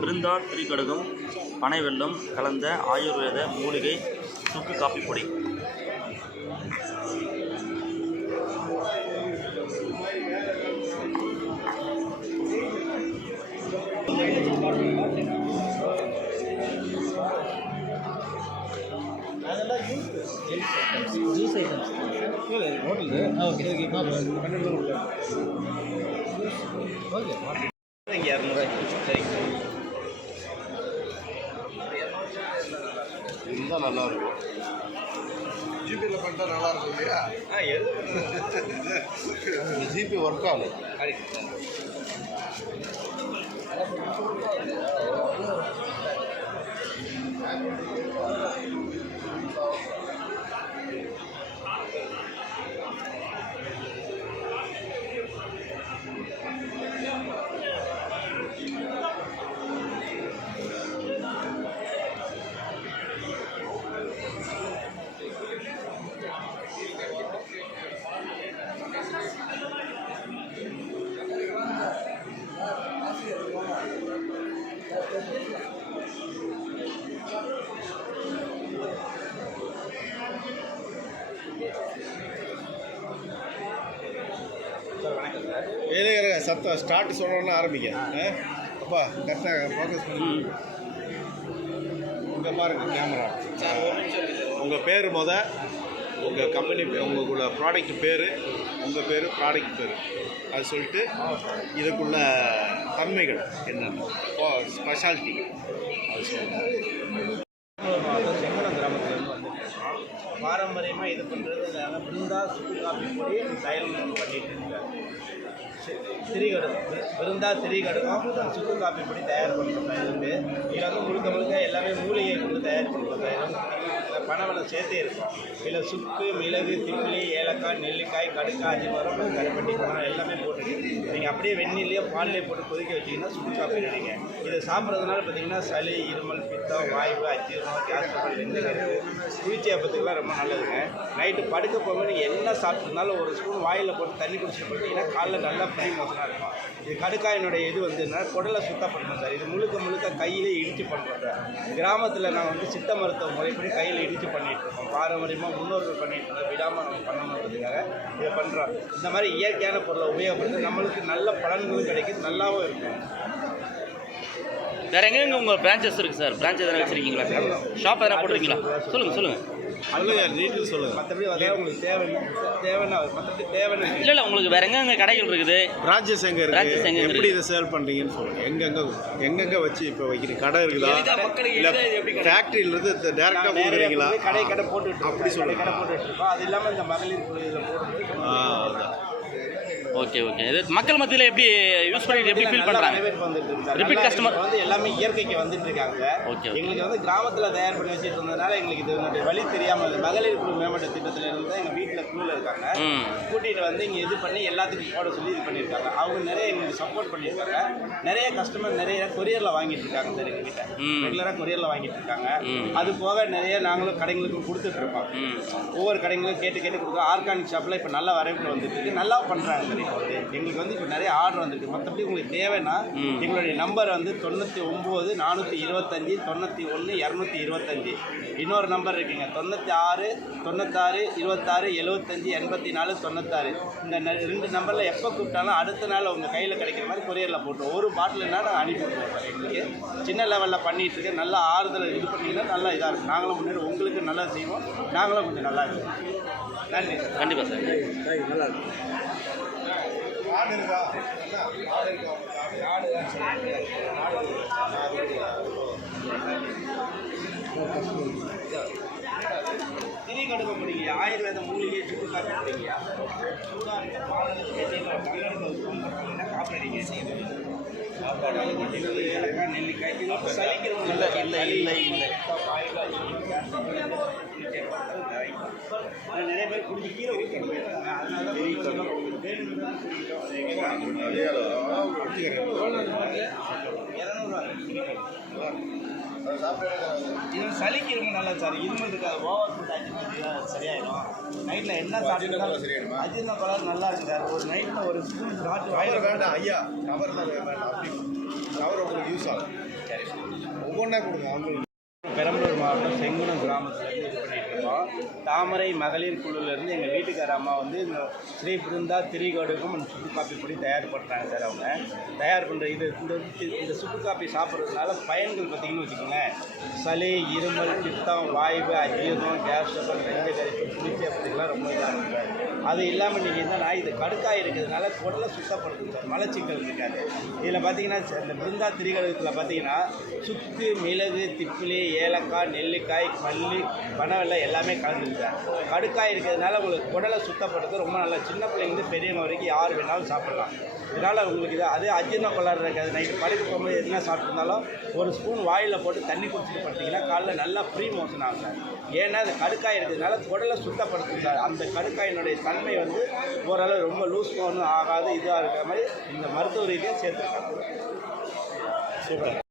விருந்தா திரிகடுகம் பனை வெல்லம் கலந்த ஆயுர்வேத மூலிகை சுக்கு காப்பி பொடி. இங்கே இரநூறுவாய்க்கு சரிங்க இருந்தால் நல்லா இருக்கும் ஜிபேயில் பண்ணிட்டா நல்லா இருக்கும் இல்லையா? ஆ எது ஜிபே ஒர்க் ஆகல இருங்க இருங்க சத்தம். ஸ்டார்ட் சொல்லணும்னு ஆரம்பிங்க. அப்பா கரெக்டாக ஃபோக்கஸ் பண்ணி. இங்கே பாருங்க கேமரா உங்கள் பேர் முத உங்கள் கம்பெனி உங்களுக்குள்ள ப்ராடக்ட் பேர் உங்கள் பேர் ப்ராடக்ட் பேர். அது சொல்லிட்டு இதுக்குள்ள தன்மைகள் என்னென்ன? ஸ்பெஷாலிட்டி அது சொல்லுங்கள் மாவட்டம் பாரம்பரியமாக இது பண்ணுறது பிருந்தா சுக்கு காப்பி பொடி தைலம் பண்ணிட்டு இருக்காங்க திரிகடுகம் விருந்தா சிறிகடுக்கும் சுக்கு காப்பி பொடி தயார் பண்ணுறோம் இதுக்கு இதில் வந்து முழுக்க முழுக்க எல்லாமே மூலிகை கொண்டு தயார் பண்ணுறோம் இதில் பனவளம் சேர்த்தே இருக்கும். இதில் சுக்கு மிளகு திப்பிலி ஏலக்காய் நெல்லிக்காய் கடுக்காய் அஜிமரம் கருப்பட்டி பழம் எல்லாமே போட்டுருக்கு நீங்கள் அப்படியே வெந்நிலையோ பால்லையோ போட்டு கொதிக்க வச்சிங்கன்னா சுடு காப்பி நினைங்க இதை சாப்பிட்றதுனால பார்த்தீங்கன்னா சளி இருமல் பித்தம் வாய்வு அஜீரணம் கேஸ் ட்ரபிள் எந்த ரொம்ப நல்லதுங்க. நைட்டு படுக்க போகும்போது நீங்கள் என்ன சாப்பிட்ருந்தாலும் ஒரு ஸ்பூன் வாயில் போட்டு தண்ணி குடிச்சிட்டு போட்டிங்கன்னா காலைல நல்லா ஃப்ரீ மோசனாக இருக்கும். இது கடுக்காயினுடைய இது வந்து என்ன குடலை சுத்தம் பண்ணுறோம் சார். இது முழுக்க முழுக்க கையிலே இடித்து பண்ணுறோம் சார். கிராமத்தில் நான் வந்து சித்த மருத்துவ முறைப்படி கையில் இடித்து பண்ணிட்டு இருக்கோம். பாரம்பரியமாக முன்னோர்கள் பண்ணிகிட்டு இருக்கோம் விடாமல் நம்ம பண்ணணுன்றதுக்காக இதை பண்ணுறோம் இந்த மாதிரி இயற்கையான பொருளை உபயோகப்படுத்தி நம்மளுக்கு நல்ல பலன்களும் கிடைக்கும் நல்லாவும் இருக்கும். வேற எங்கெங்க உங்கள் பிரான்ச்சஸ் இருக்குது சார் பிரான்ச் எதனா வச்சுருக்கீங்களா? சார் ஷாப் எதனா போட்டிருக்கீங்களா? சொல்லுங்கள் சொல்லுங்கள் சொல்லுங்க டீட்டெயில் சொல்லுங்கள் மற்றபடி வந்து உங்களுக்கு தேவை தேவைன்னா மற்றபடி தேவைன்னு இல்லை இல்லை உங்களுக்கு வேற எங்கெங்க கடைகள் இருக்குது? எங்க இருக்கு எங்க எப்படி? இதை சேல் பண்றீங்கன்னு சொல்லுங்க. எங்கெங்க எங்கெங்க வச்சு இப்போ வைக்கிறீங்க கடை இருக்குதா? இல்ல ஃபேக்டரியில இருந்து டேரக்டா நேரடியா கொடுக்குறீங்களா? போய் கடை கடை போட்டுட்டு அப்படி சொல்லுங்க. கடை போட்டுட்டு இருக்கோம். அது இல்லாமல் இந்த மகளிர் குழு இதில் ஆ, போடும்போது அதான். ஓகே ஓகே இது மக்கள் மத்தியில் எப்படி யூஸ் பண்ணிட்டு எப்படி ஃபீல் பண்ணுறாங்க customer. இப்ப வந்து எல்லாமே இயற்கைக்கு வந்துட்டு இருக்காங்க. Okay. எங்களுக்கு வந்து கிராமத்தில் தயார் பண்ணி வச்சுட்டு இருந்ததுனால எங்களுக்கு இதனுடைய வழி தெரியாமல். மகளிர் குழு மேம்பட்ட திட்டத்தில் இருந்து எங்கள் வீட்டில் குழுவில் இருக்காங்க. கூட்டிகிட்டு வந்து இங்கே இது பண்ணி எல்லாத்துக்கும் போட சொல்லி இது பண்ணியிருக்காங்க. அவங்க நிறைய எங்களுக்கு சப்போர்ட் பண்ணியிருக்காங்க. நிறைய கஸ்டமர் நிறைய கொரியரில் வாங்கிட்டு இருக்காங்க சார் எங்ககிட்ட. ரெகுலராக கொரியரில் வாங்கிட்டு இருக்காங்க. அது போக நிறைய நாங்களும் கடைகளுக்கும் கொடுத்துட்டு இருக்கோம். ஒவ்வொரு கடைங்களும் கேட்டு கேட்டு கொடுக்குறோம் ஆர்கானிக் ஷாப்பில் இப்போ நல்லா வரவேற்பு வந்துட்டு இருக்கு. நல்லா பண்ணுறாங்க வந்து எங்களுக்கு வந்து இப்போ நிறைய ஆர்டர் வந்திருக்கு. மற்றபடி உங்களுக்கு தேவைன்னா. எங்களுடைய நம்பர் வந்து தொண்ணூற்றி ஒம்பது நானூற்றி இருபத்தஞ்சி தொண்ணூற்றி ஒன்று இரநூத்தி இருபத்தஞ்சி. இன்னொரு நம்பர் இருக்குங்க. தொண்ணூற்றி ஆறு தொண்ணூத்தாறு இருபத்தாறு எழுபத்தஞ்சி எண்பத்தி நாலு தொண்ணூத்தாறு. இந்த ந- ரெண்டு நம்பரில் எப்போ கூப்பிட்டாலும் அடுத்த நாள் உங்கள் கையில் கிடைக்கிற மாதிரி கொரியரில் போட்டுருவோம். ஒரு பாட்டில்னா நாங்கள் அனுப்பி விட்டுருவோம் சார் எங்களுக்கு. சின்ன லெவலில் பண்ணிட்டு இருக்கு. நல்லா ஆறுதல் இது பண்ணிங்கன்னா நல்லா இதாக இருக்கும். நாங்களும் முன்னேறி உங்களுக்கு நல்லா செய்வோம். நாங்களும் கொஞ்சம் நல்லா இருக்கும். நன்றி சார். கண்டிப்பாக சார். நல்லா இருக்கும். ஆடு இருக்கா ஆடு இருக்கா திரி கடுக்க முடியுங்க ஆயுர்வேத மூலிகை சுக்கு காப்பி முடியுங்க சூடாக இருக்க பாலில் தேங்காய் தமிழ்நாட்டில் பண்ணீங்கன்னா காப்பீடிங்க சாப்பாடு வந்து கொட்டினது ஏலக்காய் நெல்லிக்காய் இது வந்து சளிக்கிறவங்க இல்லை இல்லை இல்லை. இல்லை நிறைய பேர் ஊற்றி போயிருக்காங்க அதனால சளிக்கு ரொம்ப நல்லது சார். இருமல் இருக்காது. ஓவர் ஃபுட் சரியாயிடும். நைட்டில் என்ன சாப்பிட்டு சரியாயிடுமா? அஜீர்ண கலர் நல்லா இருக்கு சார். ஒரு நைட்டில் ஒரு ஸ்பூன் சாப்பிட்டு கவர் வேண்டாம் ஐயா. கவர் தான் வேண்டாம் கவர் உங்களுக்கு யூஸ் ஆகும். சரி. ஒன்றா கொடுங்க அவங்க பெரம்பலூர் மாவட்டம் செங்குணம் கிராமத்துலேருந்து இது பண்ணிட்டு இருக்கோம். தாமரை மகளிர் குழுலேருந்து எங்கள் வீட்டுக்கார அம்மா வந்து இந்த ஸ்ரீ பிருந்தா திரிகடுக்கும் அந்த சுக்கு காப்பி பொடி தயார் பண்ணுறாங்க சார் அவங்க. தயார் பண்ணுற இது இந்த இந்த சுக்கு காப்பி சாப்பிட்றதுனால பயன்கள் பார்த்தீங்கன்னு வச்சுக்கோங்களேன். சளி இருமல் பித்தம் வாய்வு அஜீரணம் கேஸ் ட்ரபிள் நெஞ்ச கரிப்பு புளிச்சி அப்படிலாம் ரொம்ப இதாக இருக்கும் அது இல்லாமல் நீங்கள் என்னன்னா இது கடுக்காய் இருக்கிறதுனால குடலை சுத்தப்படுத்தும் சார். மலச்சிக்கல் இருக்காது. இதில் பார்த்தீங்கன்னா இந்த பிருந்தா திரிகடுகத்தில் பார்த்தீங்கன்னா சுக்கு மிளகு திப்பிலி ஏலக்காய் நெல்லிக்காய் மல்லி பனவெல்லாம் எல்லாமே கலந்துருக்கு கடுக்காய் இருக்கிறதுனால உங்களுக்கு குடலை சுத்தப்படுத்த ரொம்ப நல்லா சின்ன பிள்ளைங்க பெரியவங்க வரைக்கும் யார் வேணாலும் சாப்பிடலாம். இதனால் உங்களுக்கு இது அதே அஜீர்ண கொள்ளாறு இருக்காது. நைட்டு படுக்க போகும்போது என்ன சாப்பிட்ருந்தாலும் ஒரு ஸ்பூன் வாயில் போட்டு தண்ணி குடிச்சிட்டு பார்த்தீங்கன்னா காலைல நல்லா ஃப்ரீ மோஷன் ஆகும் சார். ஏன்னா அது கடுக்காய் இருக்கிறதுனால குடலை சுத்தப்படுத்தும் சார். அந்த கடுக்காயினுடைய தன்மை வந்து ஓரளவு ரொம்ப லூஸ் போகணும் ஆகாது இதாக இருக்கிற மாதிரி இந்த மருத்துவ ரீதியாக சேர்த்துருக்காங்க சூப்பர்.